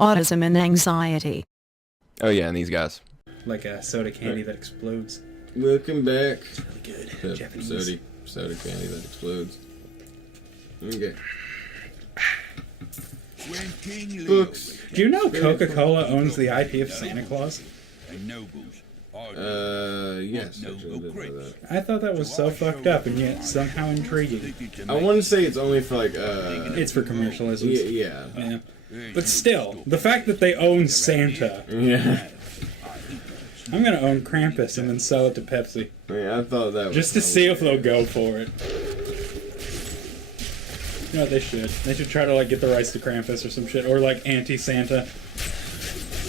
autism and anxiety. Oh yeah, and these guys. Like a soda candy that explodes. Welcome back. It's really good. Japanese. Soda candy that explodes. Okay. Books. Do you know Coca-Cola owns the IP of Santa Claus? Yes. Actually, I did know that. I thought that was so fucked up and yet somehow intriguing. I want to say it's only for like It's for commercialism. Yeah. But still, the fact that they own Santa. Yeah. I'm gonna own Krampus and then sell it to Pepsi. I thought that was just to see if they'll go for it. You know what they should? They should try to like get the rights to Krampus or some shit, or like anti-Santa.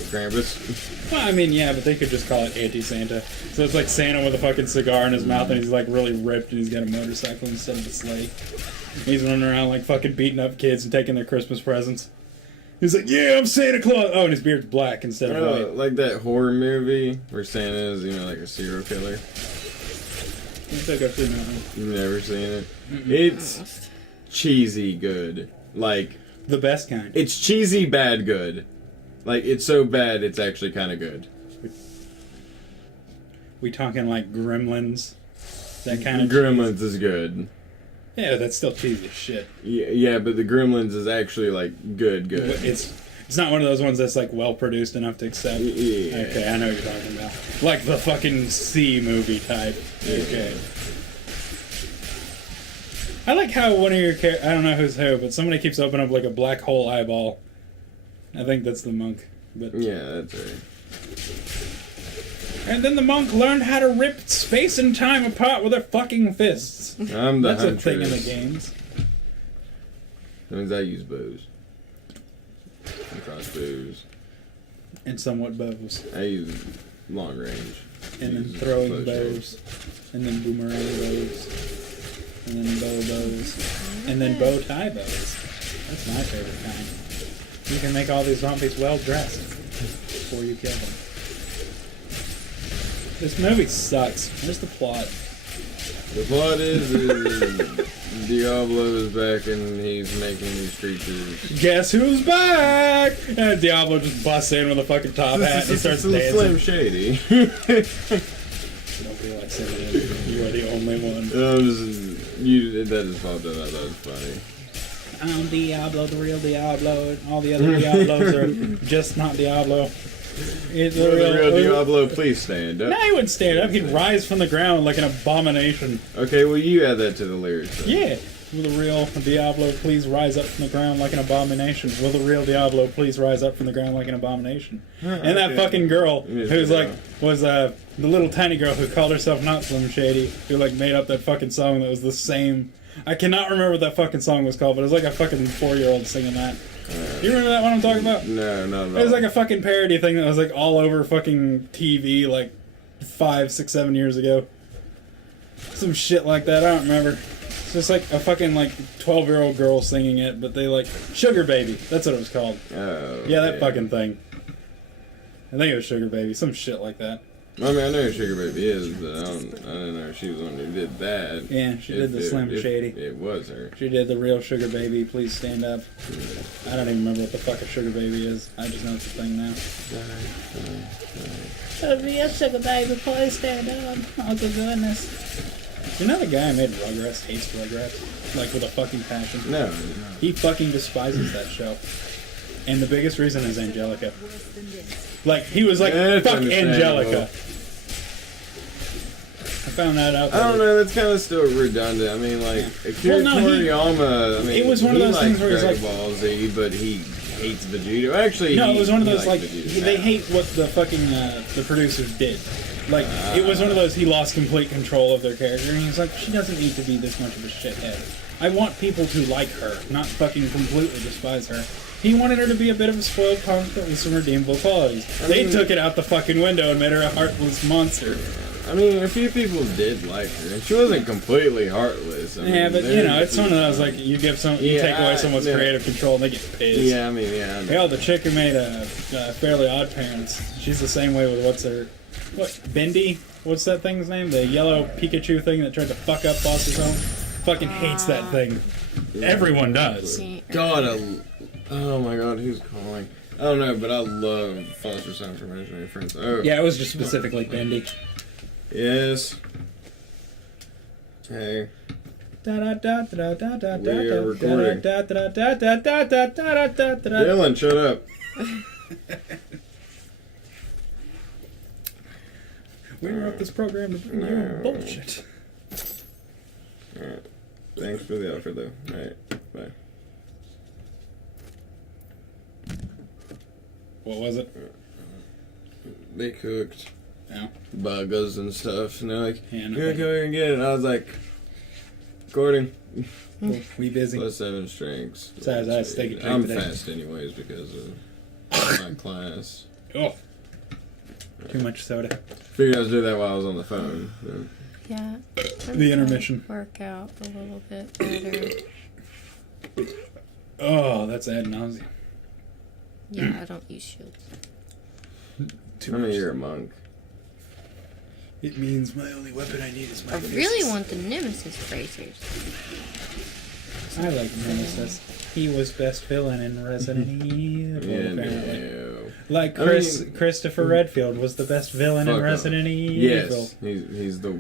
Krampus? Well, I mean, yeah, but they could just call it anti-Santa. So it's like Santa with a fucking cigar in his mouth and he's like really ripped and he's got a motorcycle instead of a sleigh. He's running around like fucking beating up kids and taking their Christmas presents. He's like, yeah, I'm Santa Claus. Oh, and his beard's black instead of white. Like that horror movie where Santa is, like a serial killer. I think I've seen that one. You've never seen it? It's cheesy good. Like... The best kind. It's cheesy bad good. Like, it's so bad, it's actually kind of good. We talking like Gremlins? That kind of Gremlins cheese? Is good. Yeah, that's still cheesy as shit. Yeah, but the Gremlins is actually, like, good. It's not one of those ones that's, like, well-produced enough to accept. Yeah. Okay, I know what you're talking about. Like the fucking C movie type. Okay. I like how one of your I don't know who's who, but somebody keeps opening up, like, a black hole eyeball. I think that's the monk. But yeah, that's right. And then the monk learned how to rip space and time apart with her fucking fists. I'm the That's huntress. a thing in the games. That means I use bows. And crossbows. And somewhat bows. I use long range. And then throwing bows. And then boomerang bows. And then bows. And then bow tie bows. That's my favorite kind. You can make all these zombies well dressed before you kill them. This movie sucks. Where's the plot? The plot is Diablo is back and he's making these creatures. Guess who's back? And Diablo just busts in with a fucking top hat and he starts dancing. Slim Shady. Nobody likes him. You are the only one. That just popped up. I thought it was funny. I'm Diablo, the real Diablo, and all the other Diablos are just not Diablo. The real Diablo, please stand up. No, he wouldn't stand up. He'd rise from the ground like an abomination. Okay, well, you add that to the lyrics. Then. Yeah. Will the real Diablo please rise up from the ground like an abomination? Will the real Diablo please rise up from the ground like an abomination? And that fucking girl who's like, was the little tiny girl who called herself not Slim Shady, who like made up that fucking song that was the same. I cannot remember what that fucking song was called, but it was like a fucking 4-year-old singing that. Do you remember that one I'm talking about? No, not at all. It was like a fucking parody thing that was like all over fucking TV like 5, 6, 7 years ago. Some shit like that, I don't remember. It's just like a fucking like 12-year-old girl singing it, but they like Sugar Baby. That's what it was called. Oh, yeah, that fucking thing. I think it was Sugar Baby, some shit like that. I mean, I know who Sugar Baby is, but I didn't know she was the one who did that. Yeah, she did the Slim Shady. It was her. She did the real Sugar Baby, please stand up. I don't even remember what the fuck a Sugar Baby is. I just know it's a thing now. The real Sugar Baby, please stand up. Oh, good goodness. You know the guy who made Rugrats hates Rugrats? Like, with a fucking passion? No. He fucking despises that show. And the biggest reason is Angelica. Like, he was like, fuck Angelica. I found that out. I don't know, that's kind of still redundant. I mean, like, Akira Toriyama, I mean, it was one of those things where he's like Ball Z, but he hates Vegeta. Actually, no, it was one of those, like, Vegeta they hate what the fucking, the producers did. Like, it was one of those, he lost complete control of their character, and he's like, she doesn't need to be this much of a shithead. I want people to like her, not fucking completely despise her. He wanted her to be a bit of a spoiled punk, but with some redeemable qualities. They took it out the fucking window and made her a heartless monster. I mean, a few people did like her, and she wasn't completely heartless. I mean, but you know, it's one of those, like, you give you take away someone's creative control and they get pissed. Yeah, I mean, yeah. Hell, the chick who made Fairly Odd Parents, she's the same way with Bendy? What's that thing's name? The yellow Pikachu thing that tried to fuck up Foster's Home? Fucking hates that thing. Yeah, everyone does. God, oh my God, who's calling? I don't know, but I love Foster Son from Imaginary Friends. Oh. Yeah, it was just specifically Bendy. Yes. Hey. Dylan, shut up. We wrote this program to bring you bullshit. Alright. Thanks for the offer, though. Alright. Bye. What was it? They cooked Yeah. burgers and stuff, and they're like, Yeah, "You're gonna come here and get it." And I was like, "Recording." We busy. Plus 7 strings. Besides, I had to take a drink I'm today. fast anyways because of my class. Oh. Too much soda. Figured I was doing that while I was on the phone. So. Yeah. The intermission. Work out a little bit better. Oh, that's ad nausea. Yeah, I don't use shields. Too How much. many you're a monk? It means my only weapon I need is my I really want the Nemesis bracers. I like Nemesis. He was best villain in Resident Evil, Yeah, apparently. no. Like Christopher Redfield was the best villain in Fuck Resident off. Evil. Yes, he's the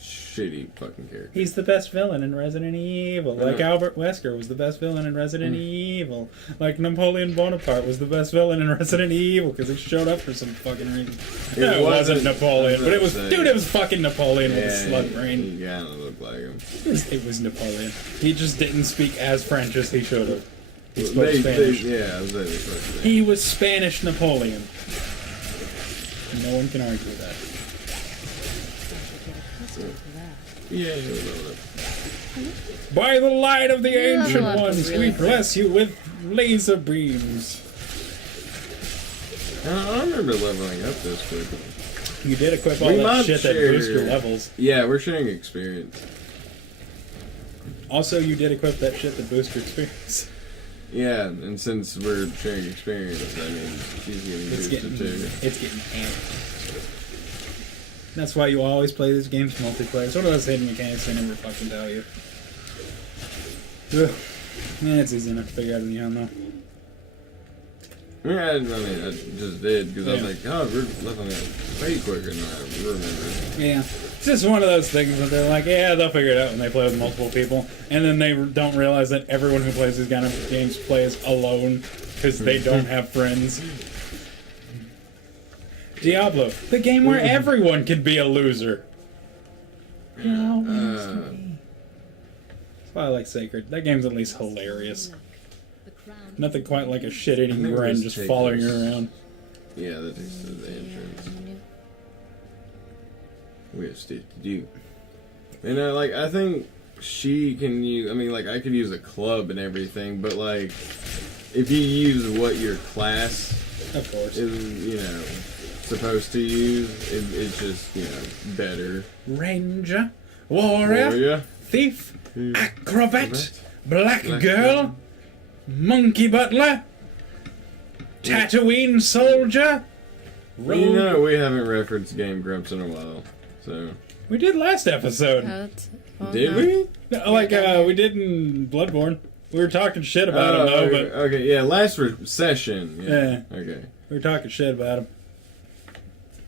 shitty fucking character. He's the best villain in Resident Evil. Like Albert Wesker was the best villain in Resident Evil. Like Napoleon Bonaparte was the best villain in Resident Evil because he showed up for some fucking reason. No, it wasn't Napoleon, but it was dude. It was fucking Napoleon with a slug brain. He kind of looked like him. It was Napoleon. He just didn't speak as French as he should have. He spoke Spanish. Yeah, I was saying they spoke Spanish. He was Spanish Napoleon. No one can argue with that. Yeah, he was over there. By the light of the ancient love ones, really we bless you with laser beams. I remember leveling up this quickly. You did equip all We that might shit that share- boosts your levels. Yeah, we're sharing experience. Also, you did equip that shit that boosts your experience. Yeah, and since we're sharing experience, I mean, she's getting It's boosted getting too. amped. That's why you always play these games multiplayer. It's one of those hidden mechanics they never fucking tell you. Ugh. Yeah, it's easy enough to figure out on your own though. Yeah, I mean, I just did because I was Yeah. like, oh, we're leveling up way quicker than I remember. Yeah. It's just one of those things that they're like, yeah, they'll figure it out when they play with multiple people. And then they don't realize that everyone who plays these kind of games plays alone because they don't have friends. Diablo, the game where everyone can be a loser. That's why I like Sacred. That game's at least hilarious. Nothing quite like a shit-eating I think Gren those just take following you us- around. Yeah, that is the entrance. We have stuff to do. And I think she can use. I mean, like I could use a club and everything, but like if you use what your class Of course. is, supposed to use, it's just better. Ranger, warrior, Warrior, thief, acrobat, black Black girl, monkey butler, Tatooine soldier, rogue. we haven't referenced Game Grumps in a while, so We did last episode. did we? No, like we did in Bloodborne. We were talking shit about him though, okay, but okay, yeah, last session. Yeah. Okay. we were talking shit about him.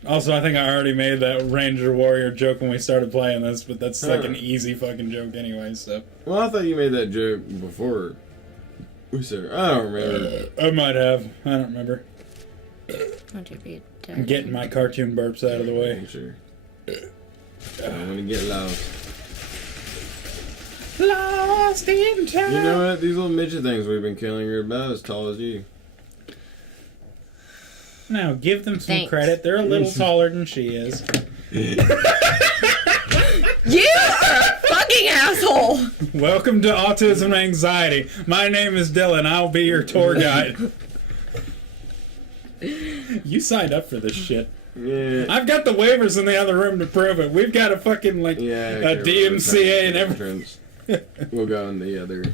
Also, I think I already made that Ranger Warrior joke when we started playing this, but that's like an easy fucking joke anyway, so. Well, I thought you made that joke before we said. I don't remember. I might have. I don't remember. I'm I'm getting my cartoon burps out of the way. Sure. I'm gonna get lost. Lost in time. You know what? These little midget things we've been killing are about as tall as you. Now, give them some Thanks. credit. They're a little taller than she is. You are a fucking asshole! Welcome to Autism and Anxiety. My name is Dylan. I'll be your tour guide. You signed up for this shit. Yeah. I've got the waivers in the other room to prove it. We've got a fucking, like, a DMCA and everything. We'll go in the other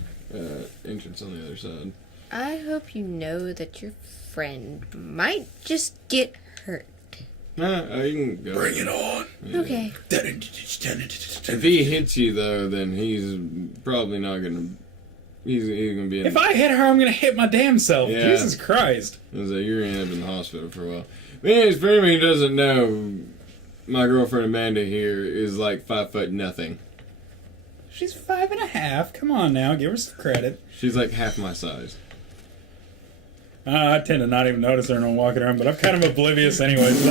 entrance on the other side. I hope you know that your friend might just get hurt. Oh, you can go. Bring it on. Yeah. Okay. If he hits you, though, then he's probably not gonna he's gonna be in. If I hit her, I'm gonna hit my damn self. Yeah. Jesus Christ. You're gonna end up in the hospital for a while. But anyways, for anyone who doesn't know, my girlfriend Amanda here is like 5'0". She's 5.5. Come on now, give her some credit. She's like half my size. I tend to not even notice her when I'm walking around, but I'm kind of oblivious anyway. So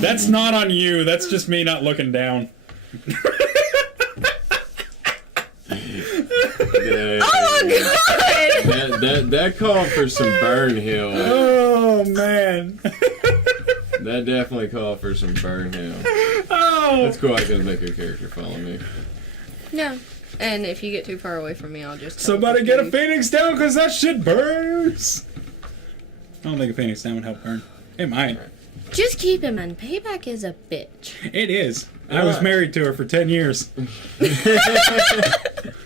that's not on you. That's just me not looking down. Yeah, Oh my god! that called for some burn hill. Oh man. That definitely called for some burn hill. Oh. That's cool. I can make a character follow me. No. And if you get too far away from me, I'll just. Somebody get a phoenix down, because that shit burns. I don't think a phoenix down would help burn. It might. Just keep in mind, Payback is a bitch. It is. I was married to her for 10 years.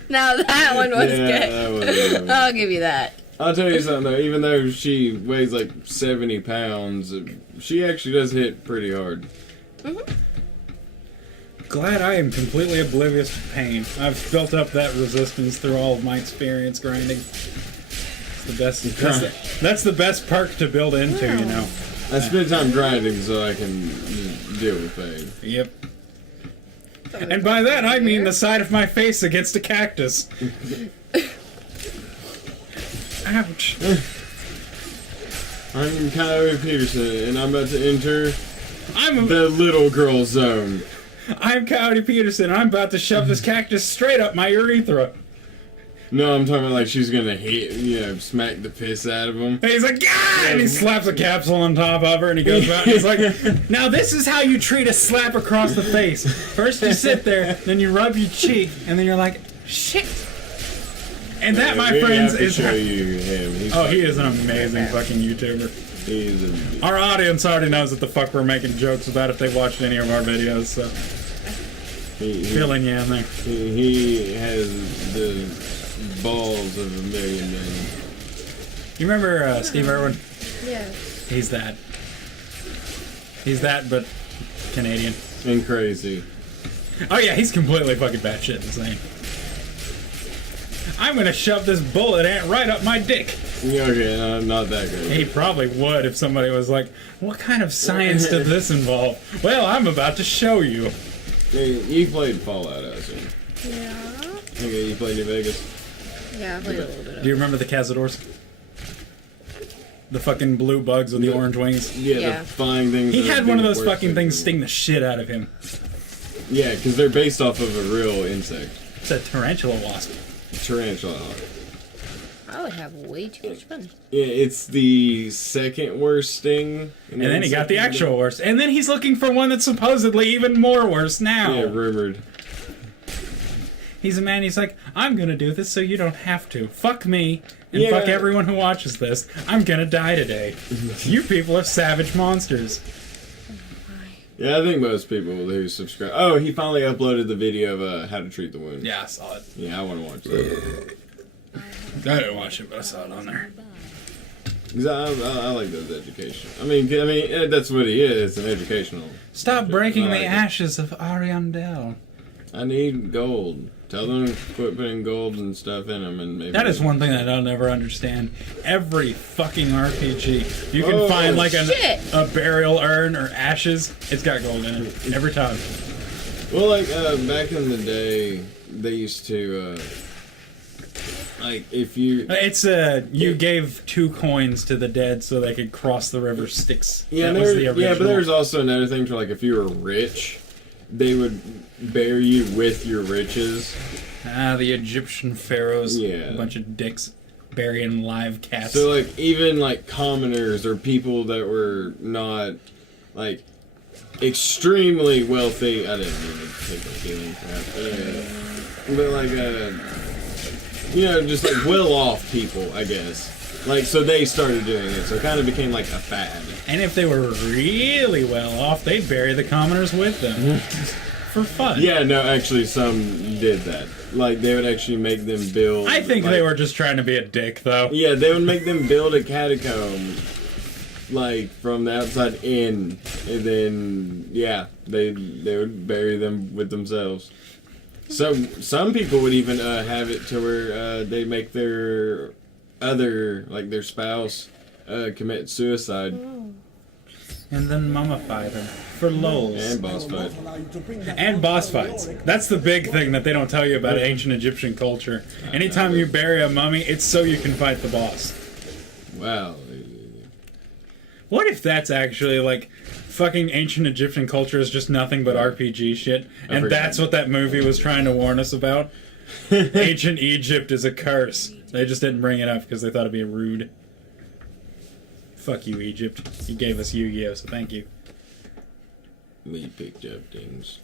Now that one was Yeah, good. that was. I'll give you that. I'll tell you something though. Even though she weighs like 70 pounds, she actually does hit pretty hard. Glad I am completely oblivious to pain. I've built up that resistance through all of my experience grinding. It's the best. That's the best perk to build into, you know. I spend time grinding so I can deal with pain. Yep. And by that I mean the side of my face against a cactus. Ouch. I'm Kyle Peterson, and I'm about to enter the little girl zone. I'm Coyote Peterson. I'm about to shove this cactus straight up my urethra. No, I'm talking about like she's gonna hit, smack the piss out of him. And he's like, "Ah!" And he slaps a capsule on top of her, and he goes back. And he's like, "Now this is how you treat a slap across the face. First you sit there, then you rub your cheek, and then you're like, shit." And that, my friends, is show you him. he is an amazing fucking YouTuber. He's Our audience already knows what the fuck we're making jokes about if they've watched any of our videos, so filling you in there. He has the balls of a million men. You remember Steve Irwin? Yeah. He's that. He's that, but Canadian. And crazy. Oh yeah, he's completely fucking batshit insane. I'm gonna shove this bullet ant right up my dick. Yeah, okay, not that good. He probably would if somebody was like, "What kind of science did this involve?" Well, I'm about to show you. Hey, you played Fallout, I assume. Yeah. Okay, you played New Vegas? Yeah, I played a little bit of Do you remember the Cazadors? The fucking blue bugs with the orange wings? Yeah. The flying things. He that had do one of the those worst fucking things sting the shit out of him. Yeah, because they're based off of a real insect. It's a tarantula wasp. Tarantula. I would have way too much fun. Yeah, it's the second worst sting. And then he got the actual worst. And then he's looking for one that's supposedly even more worse now. Yeah, rumored. He's a man, he's like, "I'm gonna do this so you don't have to. Fuck me, and Yeah. fuck everyone who watches this. I'm gonna die today. You people are savage monsters." Yeah, I think most people who subscribe. Oh, he finally uploaded the video of how to treat the wound. Yeah, I saw it. Yeah, I want to watch that. I didn't watch it, but I saw it on there. 'Cause I like those education. I mean, that's what he is, an educational. Stop breaking I like the it. ashes of Ariandel. I need gold. Tell them to quit putting gold and stuff in them, and maybe That is one thing that I'll never understand. Every fucking RPG, you can Oh, find like shit. a burial urn or ashes. It's got gold in it every time. Well, like back in the day, they used to like if you It's you gave 2 coins to the dead so they could cross the river Styx. yeah, That was the yeah, original. but there's also another thing for like if you were rich, they would bury you with your riches. The Egyptian pharaohs, Yeah. a bunch of dicks burying live cats. So like even like commoners or people that were not like extremely wealthy. I didn't mean to take a healing crap. But like just like well-off people, I guess. Like so they started doing it, so it kind of became like a fad. And if they were really well off, they'd bury the commoners with them. For fun. Yeah, no, actually some did that. Like they would actually make them build. I think like, they were just trying to be a dick, though. Yeah, they would make them build a catacomb, like from the outside in, and then they would bury them with themselves. Some people would even have it to where they make their their spouse commit suicide. And then mummify them for lols. And boss fight. And boss fights. That's the big thing that they don't tell you about ancient Egyptian culture. Anytime you bury a mummy, it's so you can fight the boss. Wow. What if that's actually like fucking ancient Egyptian culture is just nothing but RPG shit, and that's what that movie was trying to warn us about? Ancient Egypt is a curse. They just didn't bring it up because they thought it'd be rude. Fuck you, Egypt. You gave us Yu-Gi-Oh, so thank you. We picked up things.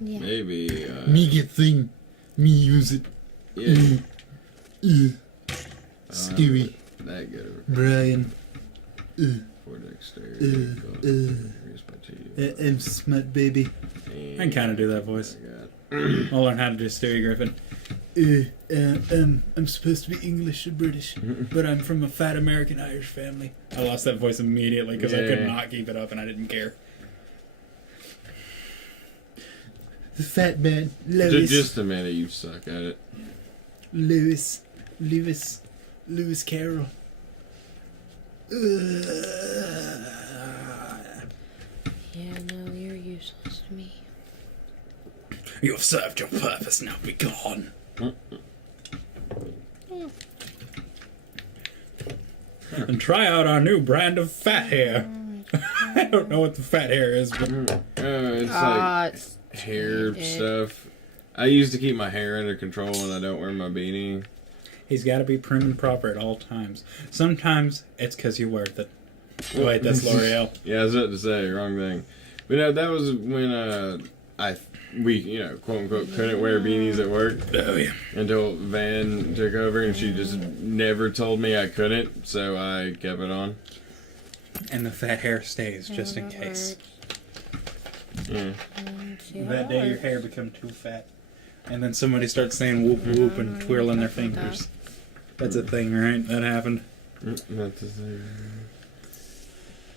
Yeah. Maybe. Me get thing. Me use it. Yeah. Stewie. That good. Brian. For dexterity. I'm smut, baby. I can kind of do that voice. I'll learn how to do Stewie Griffin. I'm supposed to be English or British, but I'm from a fat American Irish family. I lost that voice immediately because I could not keep it up and I didn't care. The fat man, Lewis. Just a minute, you suck at it. Lewis Carroll. Yeah, no, you're useless to me. You have served your purpose, now be gone. And try out our new brand of fat hair. I don't know what the fat hair is, but It's like hair stuff. I used to keep my hair under control when I don't wear my beanie. he's got to be prim and proper at all times. Sometimes it's because you're worth it. Oh, wait, that's L'Oreal. Yeah, I was about to say, wrong thing. But that was when we quote unquote couldn't wear beanies at work. Oh yeah. Until Van took over and she just never told me I couldn't, so I kept it on. And the fat hair stays just in case. Yeah. That day your hair become too fat. And then somebody starts saying whoop whoop and twirling their fingers. That's a thing, right? That happened. That's a thing.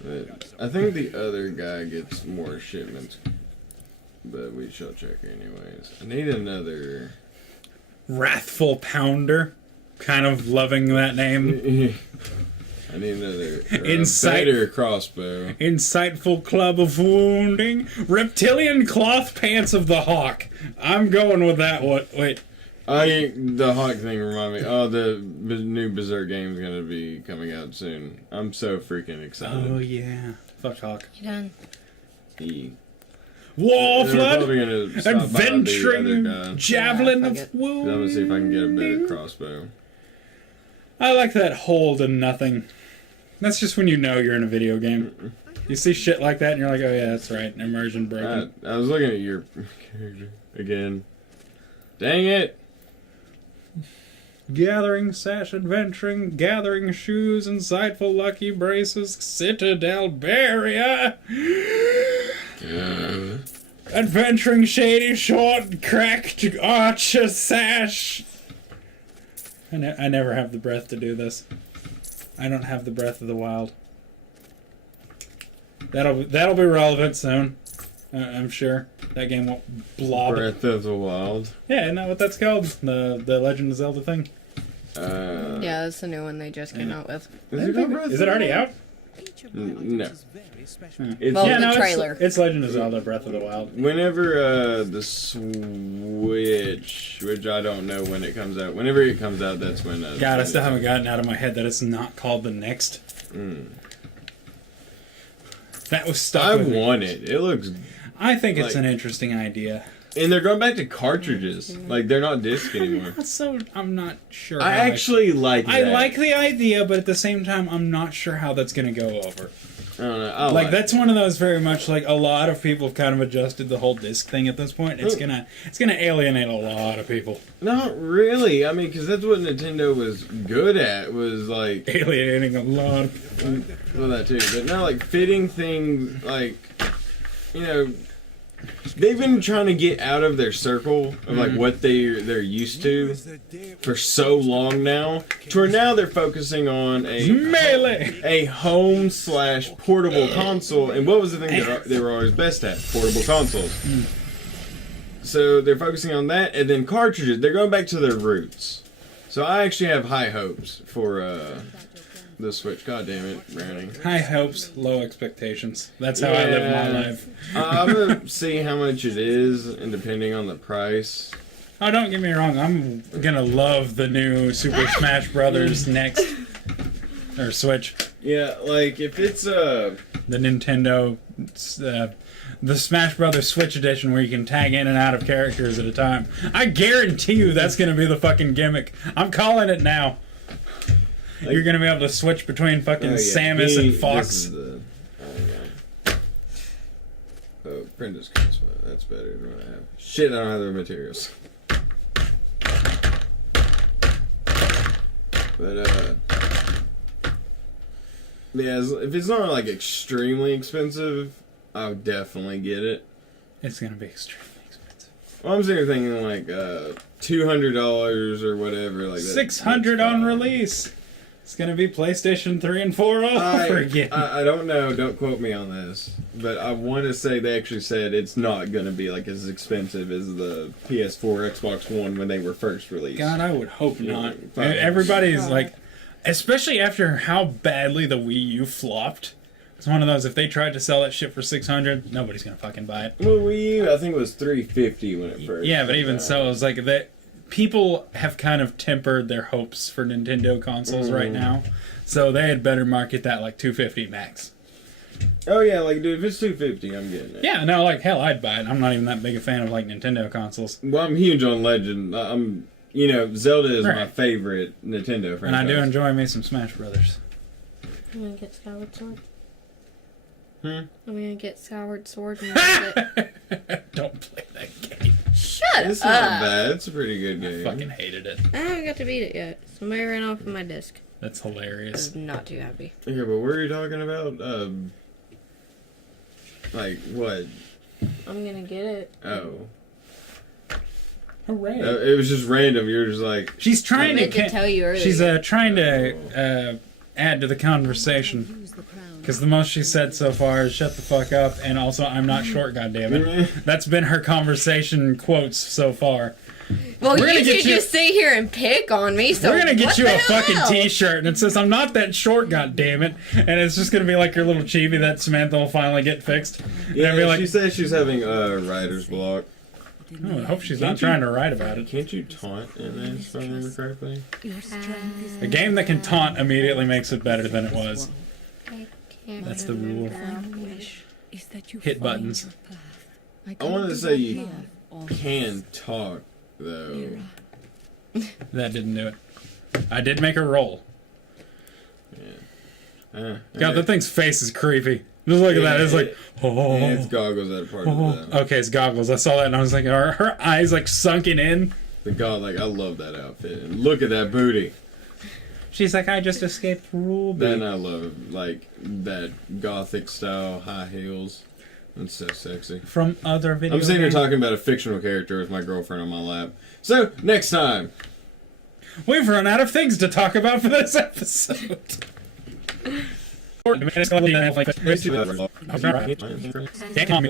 But I think the other guy gets more shipments. But we shall check anyways. I need another... Wrathful Pounder. Kind of loving that name. I need another Insider crossbow. Insightful Club of Wounding. Reptilian Cloth Pants of the Hawk. I'm going with that one. Wait. The Hawk thing reminded me. Oh, the new Berserk game is going to be coming out soon. I'm so freaking excited. Oh, yeah. Fuck Hawk. You done? Warflood. Adventuring Javelin of Wounding. I'm going to see if I can get a better crossbow. I like that hold and nothing. That's just when you know you're in a video game. You see shit like that and you're like, oh yeah, that's right. Immersion broken. I was looking at your character again. Dang it! Gathering sash, adventuring, gathering shoes, insightful lucky braces, citadel barrier. Adventuring shady short cracked archer sash. I never have the breath to do this. I don't have the breath of the wild. That'll be relevant soon. I'm sure that game won't blob. Breath of the Wild. Yeah, isn't that what that's called? The Legend of Zelda thing. Yeah, that's the new one they just came out with. Is it already out? No. The trailer. It's Legend of Zelda: Breath of the Wild. Whenever the Switch, which I don't know when it comes out. Whenever it comes out, that's when. God, I still haven't gotten out of my head that it's not called the Next. That was stuck. I want it. It looks. I think it's an interesting idea. And they're going back to cartridges. Like, they're not disc anymore. I'm not sure. I actually like that. I like the idea, but at the same time, I'm not sure how that's going to go over. I don't know. Like, that's one of those very much, like, a lot of people have kind of adjusted the whole disc thing at this point. It's gonna alienate a lot of people. Not really. I mean, because that's what Nintendo was good at, was, like... Alienating a lot of people. Well, that too. But now, like, fitting things, like, they've been trying to get out of their circle of like what they're used to for so long now, to where now they're focusing on a home/portable console. And what was the thing that they were always best at? Portable consoles. so they're focusing on that, and then cartridges. They're going back to their roots. So I actually have high hopes for the Switch. God damn it, Browning. High hopes, low expectations. That's how I live my life. I'm gonna see how much it is, and depending on the price. Oh, don't get me wrong. I'm gonna love the new Super Smash Brothers next, or Switch. Yeah, like if it's The Nintendo, the Smash Brothers Switch edition, where you can tag in and out of characters at a time. I guarantee you that's gonna be the fucking gimmick. I'm calling it now. You're gonna be able to switch between fucking Samus and Fox. This is the, oh, Prentice Cosmo. That's better than what I have. Shit, I don't have the materials. But yeah, if it's not like extremely expensive, I'll definitely get it. It's gonna be extremely expensive. Well, I'm sitting thinking like $200 or whatever, like that. $600 on release. It's gonna be PlayStation 3 and 4 all over again. I don't know. Don't quote me on this, but I want to say they actually said it's not gonna be like as expensive as the PS4, Xbox One when they were first released. God, I would hope Yeah, not. fine. Everybody's like, especially after how badly the Wii U flopped. It's one of those, if they tried to sell that shit for $600, nobody's gonna fucking buy it. Well, Wii U, I think it was $350 when it first. Yeah, but even so, it's like that. People have kind of tempered their hopes for Nintendo consoles right now, so they had better market that like $250 max. Oh yeah, like dude, if it's $250, I'm getting it. Yeah, no, like hell, I'd buy it. I'm not even that big a fan of like Nintendo consoles, Well, I'm huge on Legend. Zelda is my Right. favorite Nintendo franchise. and I do enjoy me some Smash Brothers. I'm gonna get Skyward Sword. Hmm? I'm gonna get Skyward Sword and use it. Don't play that game. Shut It's up! not bad. It's a pretty good game. Fucking hated it. I haven't got to beat it yet. Somebody ran off of my disc. That's I hilarious. was not too happy. Yeah, but what are you talking about? Like what? I'm gonna get it. Oh, Hooray! it was just random. You're just like, She's I trying meant to to. tell you earlier. She's trying to add to the conversation. Because the most she said so far is "shut the fuck up" and also "I'm not short, goddammit." That's been her conversation quotes so far. well, we're gonna you get two you- just sit here and pick on me. So We're gonna get what you the a fucking hell? T-shirt and it says "I'm not that short, goddammit," and it's just gonna be like your little chibi that Samantha will finally get fixed. And yeah. it'll be like, She says she's having writer's block. oh, I hope she's not Can't you- trying to write about it. Can't you taunt in this? If I remember correctly. A game that can taunt immediately makes it better than it was. I can't That's the rule. remember. Hit buttons. I wanted to say you can talk though. That didn't do it. I did make a roll. God, that thing's face is creepy. Just look at that. It's like, oh. Yeah, it's goggles that are part of that. Okay, it's goggles. I saw that and I was like, are her eyes like sunken in? The god, like I love that outfit. And look at that booty. She's like, I just escaped rule. Then I love like that gothic style high heels. That's so sexy. From other videos. I'm sitting here talking about a fictional character with my girlfriend on my lap. So next time. We've run out of things to talk about for this episode. Can't call me